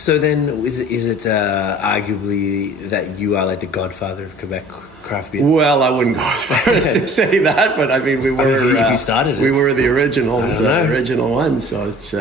So then, is it arguably that you are like the Godfather of Quebec craft beer? Well, I wouldn't go as far as to say that, but I mean, we were. If you started it. We were the originals, original ones. So it's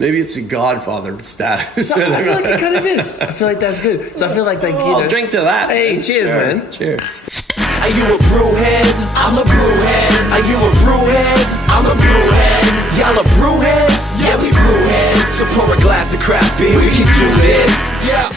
maybe it's a Godfather status. I feel like it kind of is. I feel like that's good. So I feel like I'll drink to that. Hey, man. cheers, Sure. man. Cheers. Are you a brewhead? I'm a brewhead. Are you a brewhead? I'm a brewhead. Y'all are brewheads? Yeah, we brewheads. So pour a glass of craft beer, we can do this. Yeah.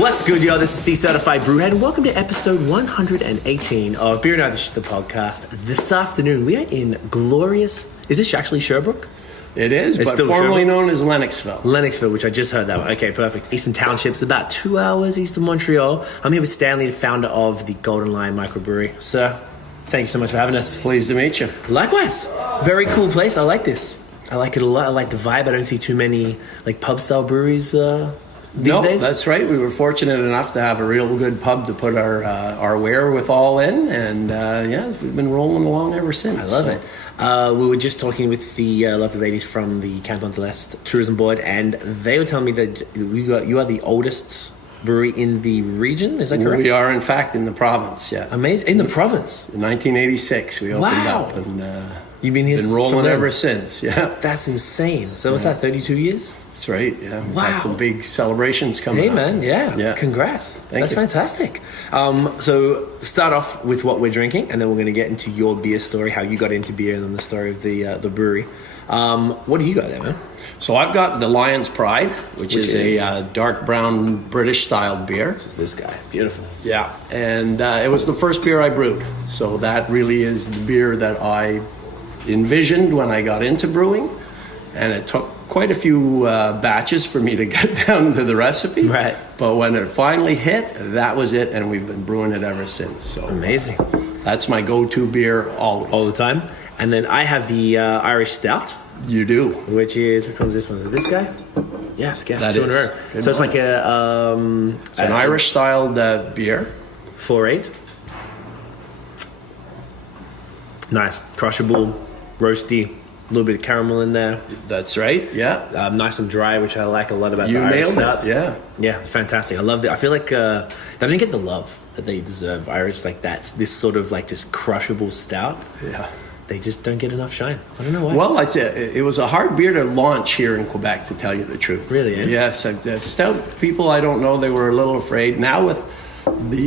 What's good, y'all? This is C-Certified Brewhead, and welcome to episode 118 of Beer Night, the podcast. This afternoon, we are in glorious... Is this actually Sherbrooke? It is, It's but still formerly Sherbrooke? known as Lennoxville. Lennoxville, which I just heard that one. Okay, perfect. Eastern Townships, about 2 hours east of Montreal. I'm here with Stanley, the founder of the Golden Lion Microbrewery. Sir, thank you so much for having us. Pleased to meet you. Likewise. Very cool place. I like this. I like it a lot. I like the vibe. I don't see too many like pub-style breweries these days. That's right. We were fortunate enough to have a real good pub to put our wherewithal in, and we've been rolling along ever since. I love it. We were just talking with the lovely ladies from the Cantons-de-l'Est Tourism Board, and they were telling me that you are the oldest brewery in the region. Is that correct? We are, in fact, in the province. Yeah, Amazing. In the province. In 1986, we opened Wow. up, and You've been here been rolling forever. ever since. Yeah, That's insane. So what's that? 32 years? that's right. Yeah, we've Wow. got some big celebrations coming Hey up. man, yeah. Yeah. Congrats. Thank That's you. fantastic. So start off with what we're drinking, and then we're going to get into your beer story, how you got into beer, and then the story of the brewery. What do you got there, man? So I've got the Lion's Pride, which is is? a dark brown British-styled beer. It's this guy. Beautiful. Yeah, and it was the first beer I brewed. So that really is the beer that I envisioned when I got into brewing. And it took quite a few batches for me to get down to the recipe. Right. But when it finally hit, that was it, and we've been brewing it ever since. So Amazing. that's my go-to beer always. All the time. And then I have the Irish Stout, You do. which one's this one? Is it this guy? Yes, guess That 2 in a is. row. Good So it's morning. like a It's an Irish-styled beer. 4-8. Nice, crushable, roasty, a little bit of caramel in there. That's right. Yeah. Nice and dry, which I like a lot about You the Irish nailed it, stouts. yeah. Yeah, it's fantastic. I loved it. I feel like they don't get the love that they deserve. Irish like that, this sort of like just crushable stout. Yeah. They just don't get enough shine. I don't know why. Well, it was a hard beer to launch here in Quebec, to tell you the truth. Really, eh? Yes. Stout people, I don't know, they were a little afraid. Now with the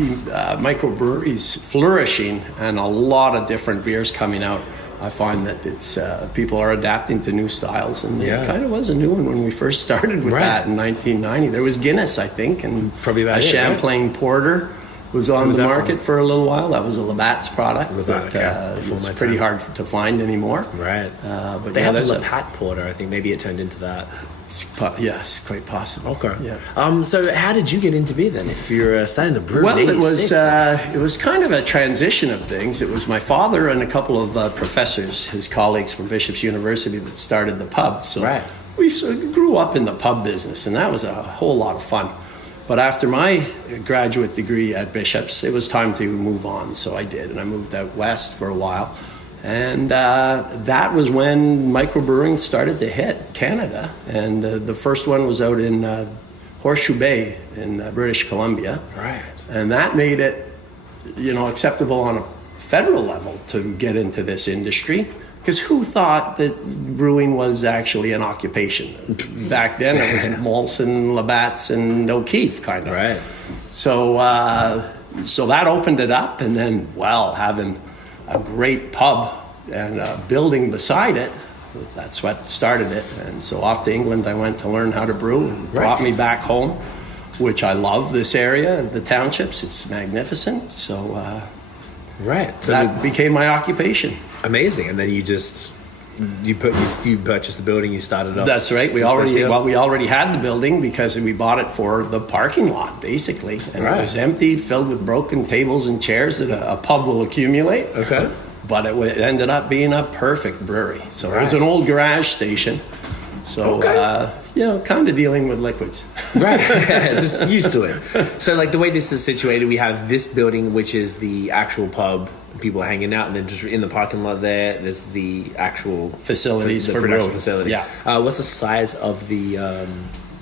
microbreweries flourishing and a lot of different beers coming out, I find that it's people are adapting to new styles, and Yeah. it kind of was a new one when we first started with Right. that in 1990. There was Guinness, I think, and Probably about a it, right? Champlain Porter was on was the that market from? for a little while. That was a Labatt's product, Labatt, but okay. Before it's my pretty time. hard to find anymore. right. But They yeah, have that's a a- Labatt porter. I think maybe it turned into that. Yes, quite possible. Okay. Yeah. So how did you get into beer then? If you're starting the brewery, Well, in it was 86? kind of a transition of things. It was my father and a couple of professors, his colleagues from Bishop's University, that started the pub. So Right. we sort of grew up in the pub business, and that was a whole lot of fun. But after my graduate degree at Bishop's, it was time to move on. So I did, and I moved out west for a while. And that was when microbrewing started to hit Canada. And the first one was out in Horseshoe Bay in British Columbia. Right. And that made it, acceptable on a federal level to get into this industry. Because who thought that brewing was actually an occupation? Back then it was Molson, Labatt's, and O'Keefe, kind of. Right. So that opened it up, and then, having a great pub and a building beside it, that's what started it. And so off to England I went to learn how to brew, and brought me back home, which I love this area, the townships. It's magnificent. So Right. So that became my occupation. amazing. And then you purchased the building. You started off. That's right. We already had the building because we bought it for the parking lot, basically, and Right. it was empty, filled with broken tables and chairs that a pub will accumulate. Okay. But it ended up being a perfect brewery. So it was Right. an old garage station. So kind of dealing with liquids. Right. Just used to it. So like the way this is situated, we have this building, which is the actual pub. People are hanging out, and then just in the parking lot there's the actual Facilities the for production brewing. facility. Yeah. What's the size of the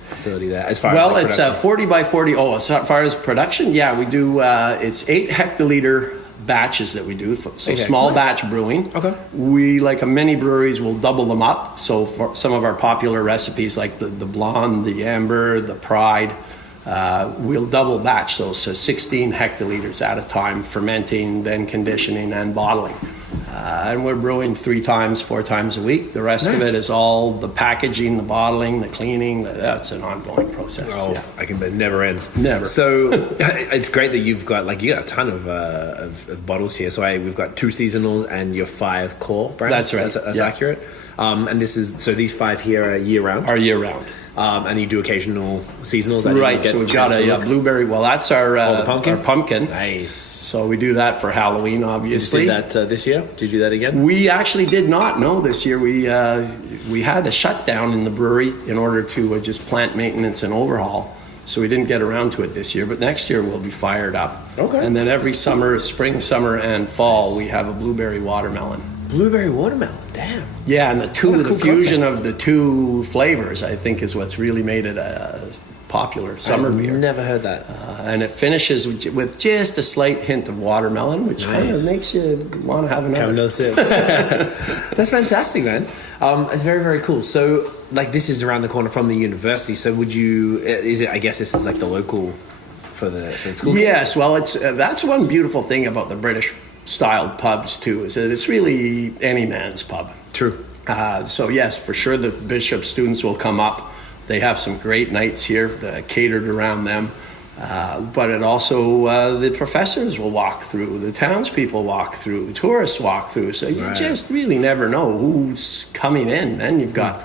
facility there? As far Well, as it's production? 40 by 40. Oh, as far as production, yeah, we do. It's 8 hectoliter batches that we do. So Okay, small nice. batch brewing. Okay. We, like many breweries, will double them up. So for some of our popular recipes, like the blonde, the amber, the pride, we'll double batch those. So 16 hectoliters at a time, fermenting, then conditioning and bottling. And we're brewing 3 times, 4 times a week. The rest of Nice. it is all the packaging, the bottling, the cleaning. That's an ongoing process. Oh, Yeah. I can bet it never ends. Never. So it's great that you've got a ton of bottles here. So we've got 2 seasonals and your 5 core brands. That's right. That's Yeah. accurate. And these 5 here are year round. Are year round. And you do occasional seasonals. I didn't Right, get so we've a got chance to a look. blueberry. Well, that's our the pumpkin? Our pumpkin. Nice. So we do that for Halloween, You obviously. did that this year? Did you do that again? We actually did not know this year. We had a shutdown in the brewery in order to just plant maintenance and overhaul. So we didn't get around to it this year, but next year we'll be fired up. Okay. And then every summer, spring, summer, and fall, we have a blueberry watermelon. Blueberry watermelon. Damn. Yeah, and What a the cool fusion concept. of the 2 flavors, I think, is what's really made it a popular summer I've beer. never heard that. And it finishes with just a slight hint of watermelon, which kind Nice. of makes you want to have another. Have another sip. That's fantastic, man. It's very, very cool. So, this is around the corner from the university. So, would you? Is it? I guess this is like the local for the school. kids? Yes, well, it's that's one beautiful thing about the British-styled pubs too, is that it's really any man's pub. True. So yes, for sure, the Bishop students will come up. They have some great nights here catered around them. But it also, the professors will walk through, the townspeople walk through, tourists walk through. So you Right. just really never know who's coming in. Then you've got,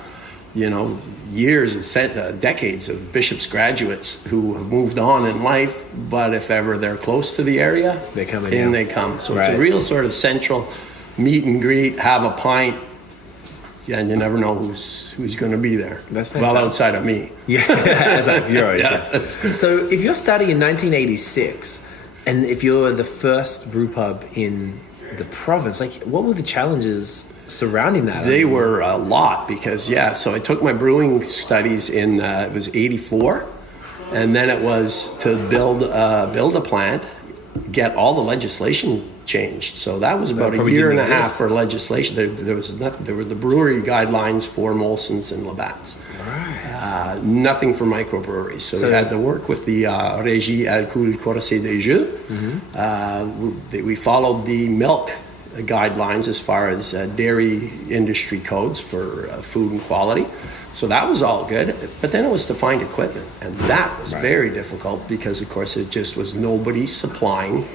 years and decades of Bishop's graduates who have moved on in life. But if ever they're close to the area, They come in, in yeah. they come. So it's Right. a real sort of central meet and greet, have a pint. And you never know who's going to be there. That's well fantastic. outside of me. Yeah, as you're always Yeah. there. So, if you're starting in 1986, and if you're the first brew pub in the province, what were the challenges surrounding that? They were a lot because, so I took my brewing studies in, it was 84, and then it was to build a plant, get all the legislation changed. So that was about a probably year and a didn't half exist. for legislation. There was nothing. There were the brewery guidelines for Molson's and Labatt's. Right. Nothing for microbreweries. So we had to work with the Régie Alcool Corset des Jeux. We followed the milk guidelines as far as dairy industry codes for food and quality. So that was all good. But then it was to find equipment. And that was very difficult because, of course, it just was nobody supplying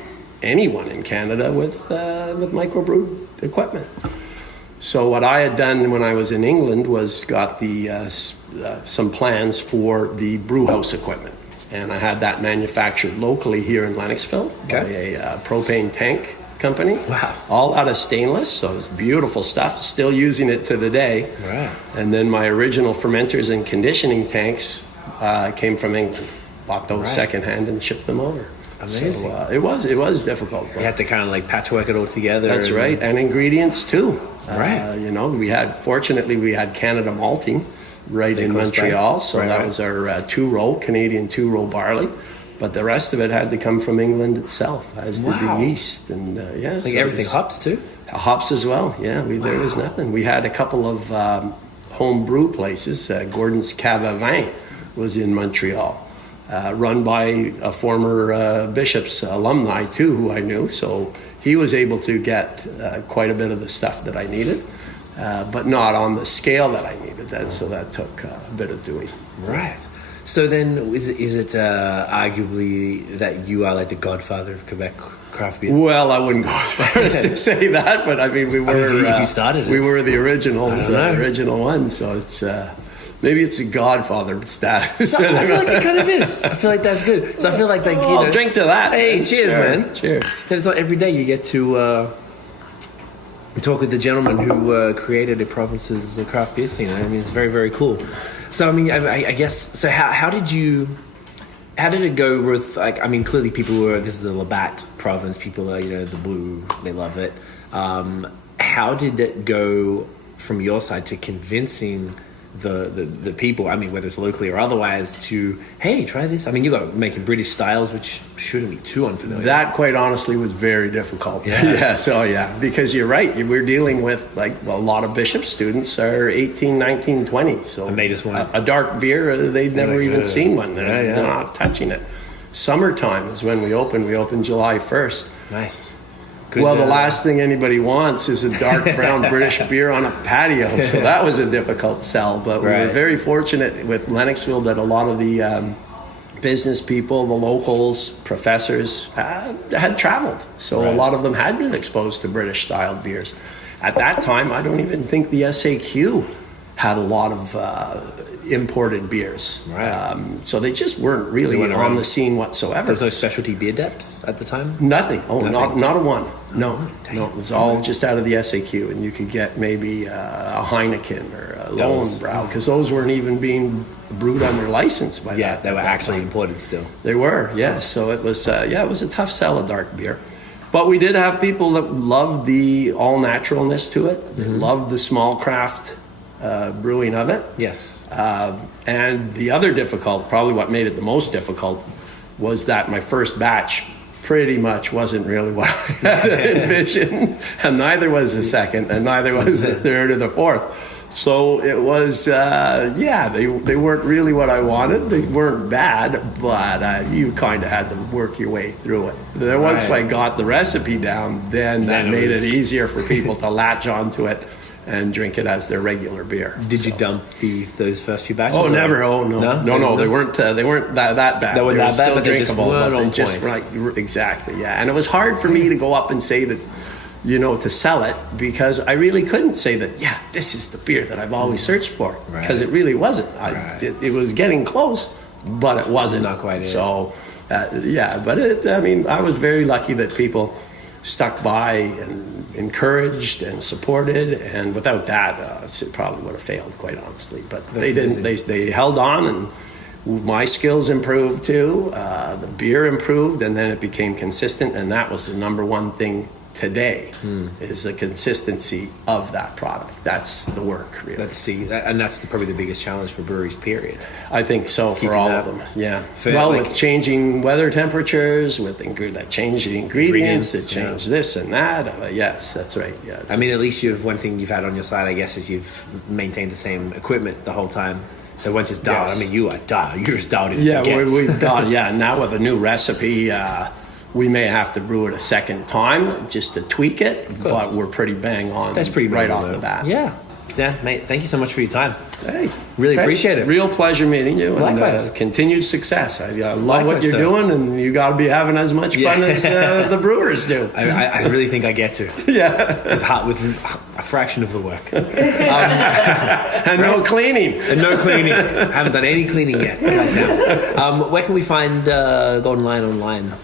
anyone in Canada with microbrew equipment. So what I had done when I was in England was got some plans for the brew house equipment. And I had that manufactured locally here in Lennoxville by a propane tank company. Wow. All out of stainless, so it's beautiful stuff. Still using it to the day. Right. And then my original fermenters and conditioning tanks came from England. Bought those secondhand and shipped them over. Amazing. So it was difficult. You had to kind of patchwork it all together. That's right, and ingredients too. Right. Fortunately we had Canada malting right in close by. Montreal, so Right, that right. was our Canadian 2-row barley. But the rest of it had to come from England itself, as did Wow. the yeast and so everything it's- hops too. Hops as well, yeah. There was nothing. We had a couple of home brew places. Gordon's Cave à Vin was in Montreal, run by a former Bishop's alumni too, who I knew. So he was able to get quite a bit of the stuff that I needed, but not on the scale that I needed. So that took a bit of doing. Right. So then, is it arguably that you are like the Godfather of Quebec craft beer? Well, I wouldn't go as far as to say that, but I mean, we were. if you started it. we were the originals, I don't know. original ones. So it's maybe it's a Godfather status. I feel like it kind of is. I feel like that's good. So I feel like I'll drink to that. Hey, man. cheers, Sure. man. Cheers. Because it's not every day you get to talk with the gentleman who created the province's craft beer scene. I mean, it's very, very cool. So I mean, I guess. So how did it go with, clearly people were, this is the Labatt province, people are, the blue, they love it. How did it go from your side to convincing the people, I mean, whether it's locally or otherwise, to, hey, try this. I mean, you got making British styles, which shouldn't be too unfamiliar. That, quite honestly, was very difficult. Yeah. Because you're right. We're dealing with, like, well, a lot of Bishop students are 18, 19, 20. So and they just want a dark beer, they've never even seen one. They're Yeah. not touching it. Summertime is when we open. We open July 1st. Nice. Good, Well, the last thing anybody wants is a dark brown British beer on a patio. So that was a difficult sell. But we were very fortunate with Lennoxville that a lot of the business people, the locals, professors had traveled. So a lot of them had been exposed to British-styled beers. At that time, I don't even think the SAQ had a lot of imported beers. So they just weren't really on the scene whatsoever. There was no specialty beer depths at the time? Nothing. Nothing. Not a one. No. It was all just out of the SAQ, and you could get maybe a Heineken or a Lowenbrau, because those weren't even being brewed under license by that. Yeah, they were actually imported still. They were, yes. So it was, it was a tough sell of dark beer. But we did have people that loved the all-naturalness to it. They loved the small craft brewing of it. Yes. And the other difficult, probably what made it the most difficult, was that my first batch pretty much wasn't really what I had envisioned, and neither was the second, and neither was the third or the fourth. So it was, they weren't really what I wanted. They weren't bad, but you kind of had to work your way through it. Then once I got the recipe down, then that made it easier for people to latch onto it and drink it as their regular beer. Did you dump those first few batches? Oh, never. Oh, no. No. They weren't that bad. They weren't that bad, but they just weren't on point. Right, exactly, yeah. And it was hard for me to go up and say that, to sell it, because I really couldn't say that, this is the beer that I've always searched for, because it really wasn't. It was getting close, but it wasn't. Not quite it. So, but I was very lucky that people stuck by and encouraged and supported, and without that, it probably would have failed, quite honestly. But they didn't. They held on, and my skills improved too. The beer improved, and then it became consistent, and that was the number one thing today is the consistency of that product. That's the work, really. And that's probably the biggest challenge for breweries, period. I think so, for all of them. Yeah. With changing weather temperatures, with changing ingredients, to change this and that. Yes, that's right. Yeah. I mean, at least one thing you've had on your side, I guess, is you've maintained the same equipment the whole time. So once it's dialed, I mean, you are dialed. You're just dialed in. Yeah, we've got, now with a new recipe, we may have to brew it a second time just to tweak it, but we're pretty bang on. That's pretty right off the bat. Yeah. Stan, mate, thank you so much for your time. Hey. Really appreciate it. Real pleasure meeting you. Likewise. And continued success. I love what you're doing, and you got to be having as much fun as the brewers do. I really think I get to. Yeah. With a fraction of the work. And no cleaning. Haven't done any cleaning yet. Where can we find Golden Lion online?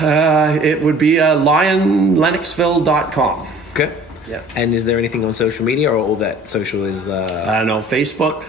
It would be lionlennoxville.com. Okay. Yeah. And is there anything on social media, or all that social is? No, Facebook.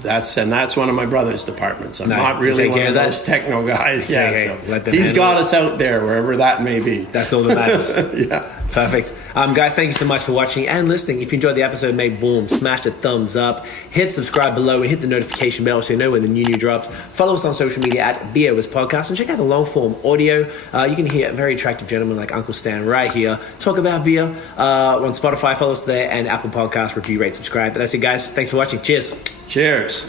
That's one of my brother's departments. I'm not really one of those techno guys. He's got us out there wherever that may be. That's all that matters. Yeah. Perfect. Guys, thank you so much for watching and listening. If you enjoyed the episode, make boom, smash the thumbs up, hit subscribe below, and hit the notification bell so you know when the new drops. Follow us on social media at BAOS Podcast, and check out the long form audio. You can hear very attractive gentlemen like Uncle Stan right here talk about beer on Spotify. Follow us there, and Apple Podcast, review, rate, subscribe. But that's it, guys. Thanks for watching. Cheers. Cheers.